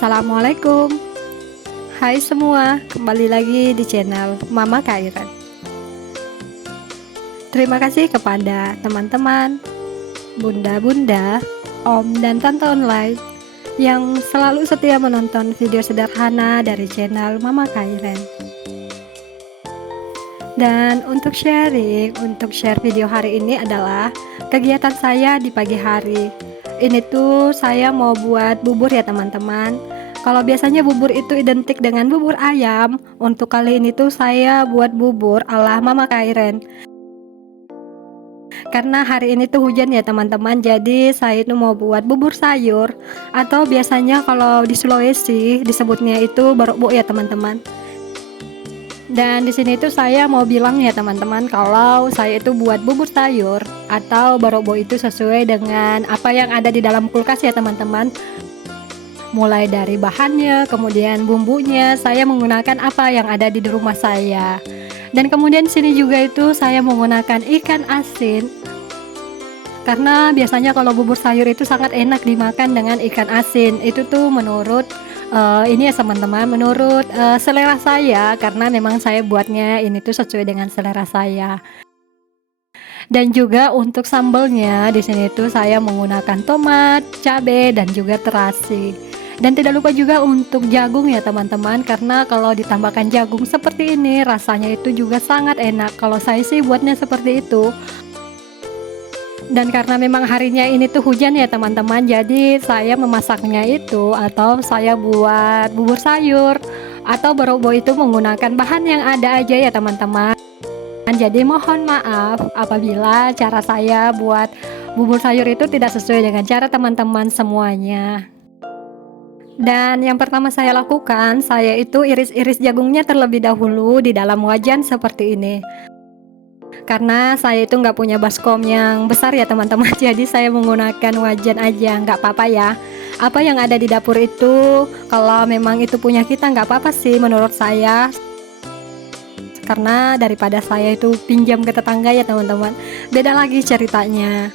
Assalamualaikum. Hai semua, kembali lagi di channel Mama Kairan. Terima kasih kepada teman-teman, bunda-bunda, om dan tante online yang selalu setia menonton video sederhana dari channel Mama Kairan. Dan untuk share video hari ini adalah kegiatan saya di pagi hari. Ini tuh saya mau buat bubur ya teman-teman. Kalau biasanya bubur itu identik dengan bubur ayam, untuk kali ini tuh saya buat bubur ala Mama Kairen. Karena hari ini tuh hujan ya teman-teman, jadi saya itu mau buat bubur sayur, atau biasanya kalau di Sulawesi disebutnya itu barokbo ya teman-teman. Dan di sini tuh saya mau bilang ya teman-teman, kalau saya itu buat bubur sayur atau barokbo itu sesuai dengan apa yang ada di dalam kulkas ya teman-teman. Mulai dari bahannya, kemudian bumbunya, saya menggunakan apa yang ada di rumah saya. Dan kemudian di sini juga itu saya menggunakan ikan asin. Karena biasanya kalau bubur sayur itu sangat enak dimakan dengan ikan asin. Itu tuh menurut ini ya teman-teman, menurut selera saya, karena memang saya buatnya ini tuh sesuai dengan selera saya. Dan juga untuk sambelnya di sini tuh saya menggunakan tomat, cabai dan juga terasi. Dan tidak lupa juga untuk jagung ya teman-teman, karena kalau ditambahkan jagung seperti ini rasanya itu juga sangat enak. Kalau saya sih buatnya seperti itu. Dan karena memang harinya ini tuh hujan ya teman-teman, jadi saya memasaknya itu atau saya buat bubur sayur atau barokbo itu menggunakan bahan yang ada aja ya teman-teman. Jadi mohon maaf apabila cara saya buat bubur sayur itu tidak sesuai dengan cara teman-teman semuanya. Dan yang pertama saya lakukan, saya itu iris-iris jagungnya terlebih dahulu di dalam wajan seperti ini. Karena saya itu nggak punya baskom yang besar ya teman-teman, jadi saya menggunakan wajan aja, nggak apa-apa ya. Apa yang ada di dapur itu, kalau memang itu punya kita nggak apa-apa sih menurut saya. Karena daripada saya itu pinjam ke tetangga ya teman-teman, beda lagi ceritanya.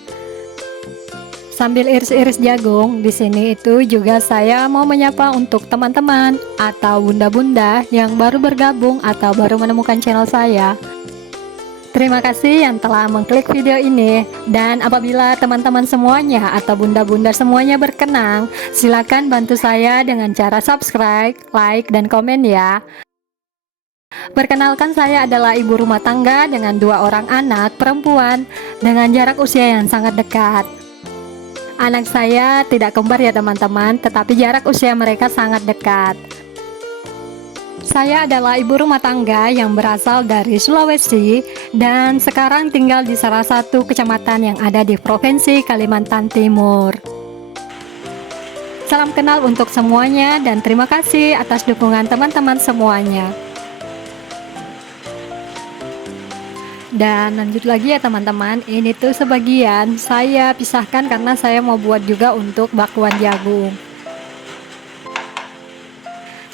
Sambil iris-iris jagung, di sini itu juga saya mau menyapa untuk teman-teman atau bunda-bunda yang baru bergabung atau baru menemukan channel saya. Terima kasih yang telah mengklik video ini, dan apabila teman-teman semuanya atau bunda-bunda semuanya berkenan, silakan bantu saya dengan cara subscribe, like, dan komen ya. Perkenalkan, saya adalah ibu rumah tangga dengan 2 orang anak perempuan dengan jarak usia yang sangat dekat. Anak saya tidak kembar ya teman-teman, tetapi jarak usia mereka sangat dekat. Saya adalah ibu rumah tangga yang berasal dari Sulawesi dan sekarang tinggal di salah satu kecamatan yang ada di Provinsi Kalimantan Timur. Salam kenal untuk semuanya dan terima kasih atas dukungan teman-teman semuanya. Dan lanjut lagi ya teman-teman, ini tuh sebagian saya pisahkan karena saya mau buat juga untuk bakwan jagung.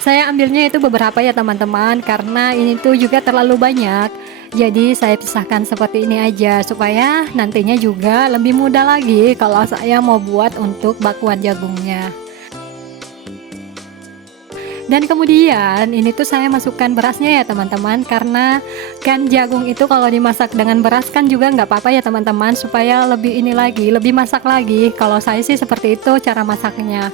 Saya ambilnya itu beberapa ya teman-teman, karena ini tuh juga terlalu banyak. Jadi saya pisahkan seperti ini aja supaya nantinya juga lebih mudah lagi kalau saya mau buat untuk bakwan jagungnya. Dan kemudian ini tuh saya masukkan berasnya ya teman-teman, karena kan jagung itu kalau dimasak dengan beras kan juga nggak apa-apa ya teman-teman, supaya lebih ini lagi, lebih masak lagi. Kalau saya sih seperti itu cara masaknya.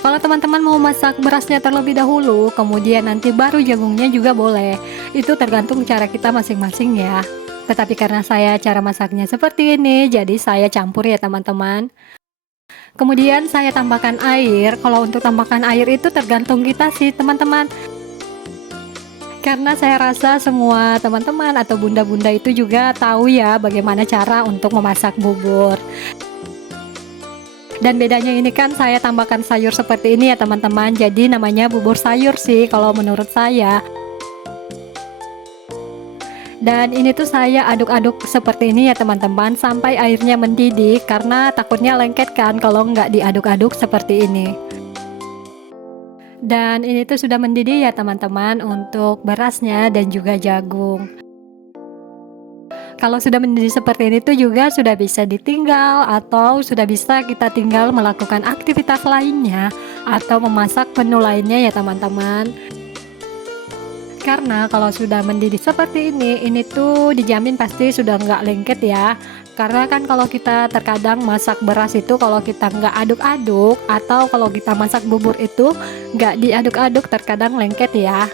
Kalau teman-teman mau masak berasnya terlebih dahulu, kemudian nanti baru jagungnya juga boleh. Itu tergantung cara kita masing-masing ya. Tetapi karena saya cara masaknya seperti ini, jadi saya campur ya teman-teman. Kemudian saya tambahkan air. Kalau untuk tambahkan air itu tergantung kita sih teman-teman. Karena saya rasa semua teman-teman atau bunda-bunda itu juga tahu ya bagaimana cara untuk memasak bubur. Dan bedanya ini kan saya tambahkan sayur seperti ini ya teman-teman. Jadi namanya bubur sayur sih kalau menurut saya. Dan ini tuh saya aduk-aduk seperti ini ya teman-teman sampai airnya mendidih, karena takutnya lengket kan kalau nggak diaduk-aduk seperti ini. Dan ini tuh sudah mendidih ya teman-teman untuk berasnya dan juga jagung. Kalau sudah mendidih seperti ini tuh juga sudah bisa ditinggal atau sudah bisa kita tinggal melakukan aktivitas lainnya atau memasak menu lainnya ya teman-teman. Karena kalau sudah mendidih seperti ini tuh dijamin pasti sudah nggak lengket ya. Karena kan kalau kita terkadang masak beras itu kalau kita nggak aduk-aduk atau kalau kita masak bubur itu nggak diaduk-aduk terkadang lengket ya.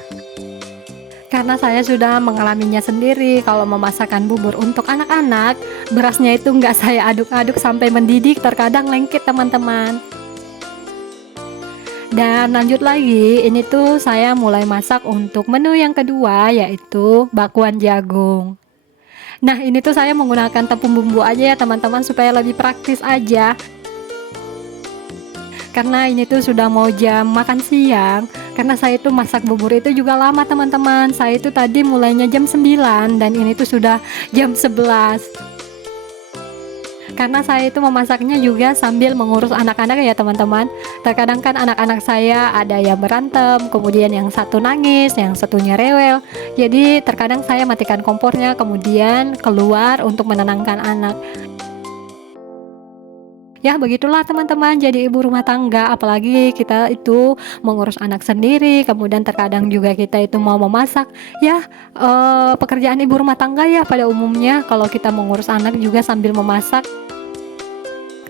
Karena saya sudah mengalaminya sendiri kalau memasakkan bubur untuk anak-anak, berasnya itu nggak saya aduk-aduk sampai mendidih terkadang lengket teman-teman. Dan lanjut lagi, ini tuh saya mulai masak untuk menu yang kedua yaitu bakwan jagung. Nah, ini tuh saya menggunakan tepung bumbu aja ya teman-teman supaya lebih praktis aja. Karena ini tuh sudah mau jam makan siang, karena saya itu masak bubur itu juga lama teman-teman. Saya itu tadi mulainya jam 9 dan ini tuh sudah jam 11. Karena saya itu memasaknya juga sambil mengurus anak-anak ya teman-teman. Terkadang kan anak-anak saya ada yang berantem, kemudian yang satu nangis, yang satunya rewel. Jadi terkadang saya matikan kompornya kemudian keluar untuk menenangkan anak. Ya begitulah teman-teman, jadi ibu rumah tangga, apalagi kita itu mengurus anak sendiri, kemudian terkadang juga kita itu mau memasak. Ya pekerjaan ibu rumah tangga ya pada umumnya kalau kita mengurus anak juga sambil memasak.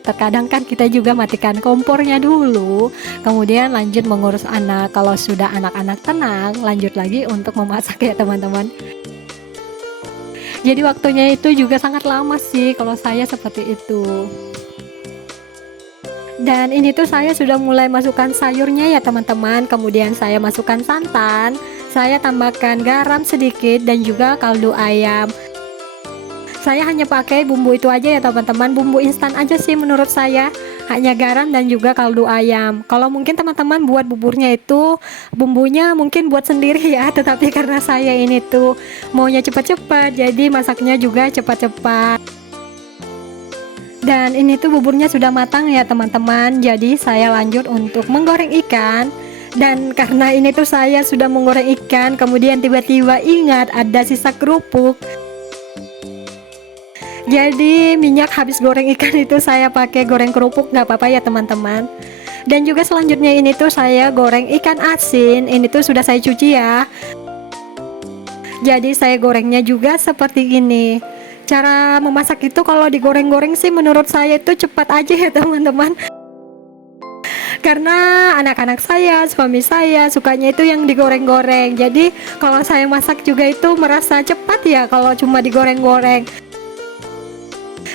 Terkadang kan kita juga matikan kompornya dulu, kemudian lanjut mengurus anak. Kalau sudah anak-anak tenang, lanjut lagi untuk memasak ya teman-teman. Jadi waktunya itu juga sangat lama sih kalau saya seperti itu. Dan ini tuh saya sudah mulai masukkan sayurnya ya teman-teman, kemudian saya masukkan santan, saya tambahkan garam sedikit dan juga kaldu ayam. Saya hanya pakai bumbu itu aja ya teman-teman, bumbu instan aja sih menurut saya, hanya garam dan juga kaldu ayam. Kalau mungkin teman-teman buat buburnya itu bumbunya mungkin buat sendiri ya, tetapi karena saya ini tuh maunya cepat-cepat jadi masaknya juga cepat-cepat. Dan ini tuh buburnya sudah matang ya teman-teman, jadi saya lanjut untuk menggoreng ikan. Dan karena ini tuh saya sudah menggoreng ikan, kemudian tiba-tiba ingat ada sisa kerupuk. Jadi minyak habis goreng ikan itu saya pakai goreng kerupuk, nggak apa-apa ya teman-teman. Dan juga selanjutnya ini tuh saya goreng ikan asin, ini tuh sudah saya cuci ya. Jadi saya gorengnya juga seperti ini. Cara memasak itu kalau digoreng-goreng sih menurut saya itu cepat aja ya teman-teman. Karena anak-anak saya, suami saya sukanya itu yang digoreng-goreng. Jadi kalau saya masak juga itu merasa cepat ya kalau cuma digoreng-goreng.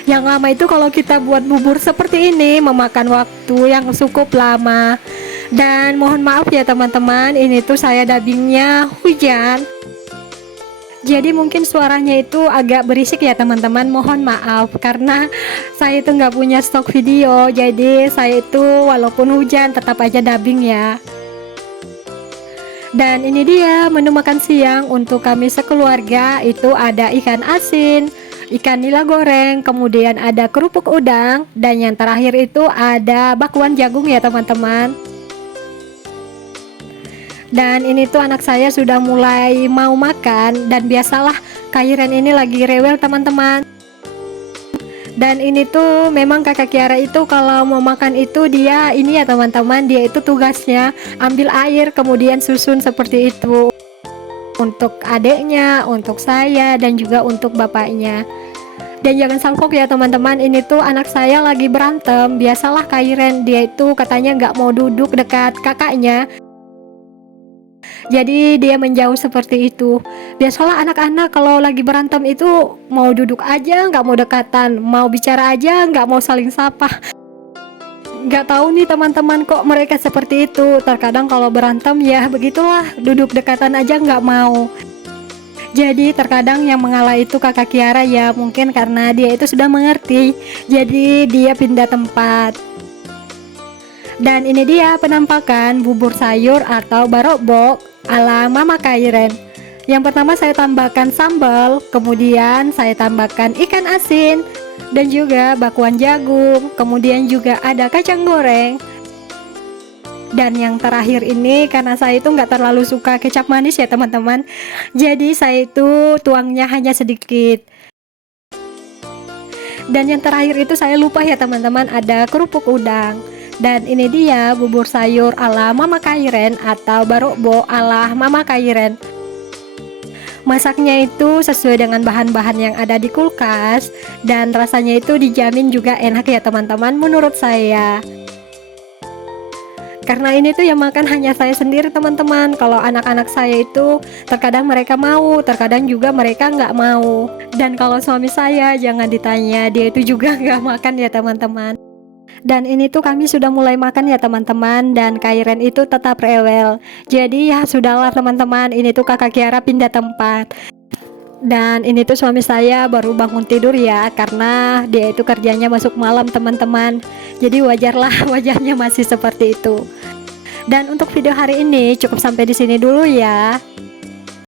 Yang lama itu kalau kita buat bubur seperti ini memakan waktu yang cukup lama. Dan mohon maaf ya teman-teman, ini tuh saya dubbingnya hujan. Jadi mungkin suaranya itu agak berisik ya teman-teman, mohon maaf karena saya itu nggak punya stok video. Jadi saya itu walaupun hujan tetap aja dubbing ya. Dan ini dia menu makan siang untuk kami sekeluarga, itu ada ikan asin, ikan nila goreng, kemudian ada kerupuk udang, dan yang terakhir itu ada bakwan jagung ya teman-teman. Dan ini tuh anak saya sudah mulai mau makan, dan biasalah Kairen ini lagi rewel teman-teman. Dan ini tuh memang kakak Kiara itu kalau mau makan itu dia ini ya teman-teman, dia itu tugasnya ambil air kemudian susun seperti itu untuk adiknya, untuk saya, dan juga untuk bapaknya. Dan jangan salfok ya teman-teman, ini tuh anak saya lagi berantem. Biasalah Kairen, dia itu katanya nggak mau duduk dekat kakaknya, jadi dia menjauh seperti itu. Biasalah anak-anak kalau lagi berantem itu mau duduk aja nggak mau dekatan, mau bicara aja nggak mau saling sapa. Nggak tahu nih teman-teman kok mereka seperti itu. Terkadang kalau berantem ya begitulah, duduk dekatan aja nggak mau. Jadi terkadang yang mengalah itu kakak Kiara ya, mungkin karena dia itu sudah mengerti, jadi dia pindah tempat. Dan ini dia penampakan bubur sayur atau barokbok ala Mama Kairen. Yang pertama saya tambahkan sambal, kemudian saya tambahkan ikan asin, dan juga bakwan jagung, kemudian juga ada kacang goreng. Dan yang terakhir ini karena saya itu nggak terlalu suka kecap manis ya teman-teman, jadi saya itu tuangnya hanya sedikit. Dan yang terakhir itu saya lupa ya teman-teman, ada kerupuk udang. Dan ini dia bubur sayur ala Mama Kairen atau barokbo ala Mama Kairen. Masaknya itu sesuai dengan bahan-bahan yang ada di kulkas, dan rasanya itu dijamin juga enak ya teman-teman menurut saya. Karena ini tuh yang makan hanya saya sendiri teman-teman. Kalau anak-anak saya itu terkadang mereka mau, terkadang juga mereka nggak mau. Dan kalau suami saya jangan ditanya, dia itu juga nggak makan ya teman-teman. Dan ini tuh kami sudah mulai makan ya teman-teman, dan Kairen itu tetap rewel. Jadi ya sudahlah teman-teman, ini tuh kakak Kiara pindah tempat. Dan ini tuh suami saya baru bangun tidur ya, karena dia itu kerjanya masuk malam teman-teman. Jadi wajarlah wajahnya masih seperti itu. Dan untuk video hari ini cukup sampai di sini dulu ya.